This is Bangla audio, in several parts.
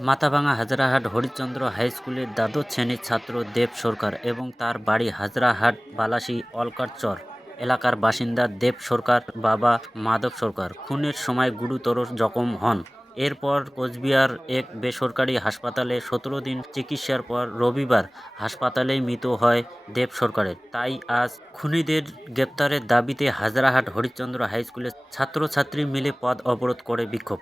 মাথাভাঙা হাজরাহাট হরিশ্চন্দ্র হাই স্কুলের দ্বাদশ শ্রেণির ছাত্র দেব সরকার এবং তার বাড়ি হাজরাহাট বালাসী অলকারচর এলাকার বাসিন্দা দেব সরকার বাবা মাধব সরকার। খুনের সময় গুরুতর জখম হন। এরপর কোচবিহার এক বেসরকারি হাসপাতালে সতেরো দিন চিকিৎসার পর রবিবার হাসপাতালেই মৃত হয় দেব সরকারের। তাই আজ খুনিদের গ্রেপ্তারের দাবিতে হাজরাহাট হরিশ্চন্দ্র হাই স্কুলের ছাত্রছাত্রী মিলে পদ অবরোধ করে বিক্ষোভ।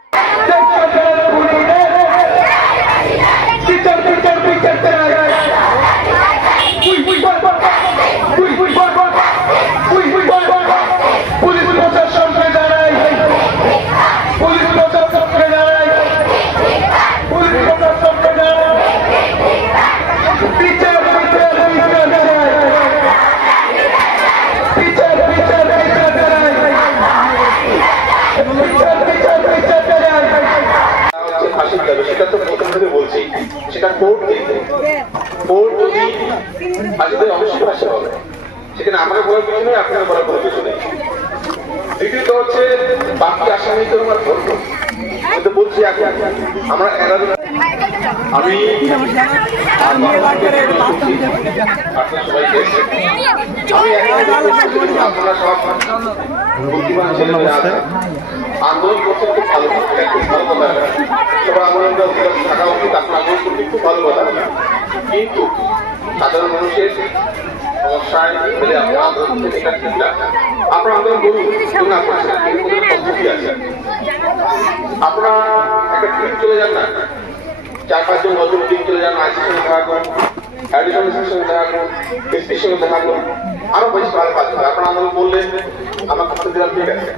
সেটা কোর্ট কোর্ট যদি ফাঁসি অবশ্যই ফাঁসি হবে সেখানে আমাকে বলার কিছু নেই আপনাকে বলার কোনো কিছু নেই। দ্বিতীয়ত হচ্ছে বাকি আসামি তো আমরা ধরবো কিন্তু বলছি আগে আমরা এড়ানো আমি আপনার আপনারা সব বুদ্ধিমান ছেলেমেয়েরা আন্দোলন করতে খুব ভালো। ভালো কথা আন্দোলনটা অধিকার থাকা উচিত আপনার আন্দোলন করতে খুব ভালো কথা কিন্তু সাধারণ মানুষের সমস্যায় ফেলে আপনি আন্দোলন এটা ঠিক না আপনার আন্দোলন করুন কিন্তু আপনার পদ্ধতি আছে আপনারা একটা ট্রিপ চলে যান না চার পাঁচজন নতুন টিম চলে যান আইসির করুন করুন করুন আমার কাছে দিলাম, ঠিক আছে।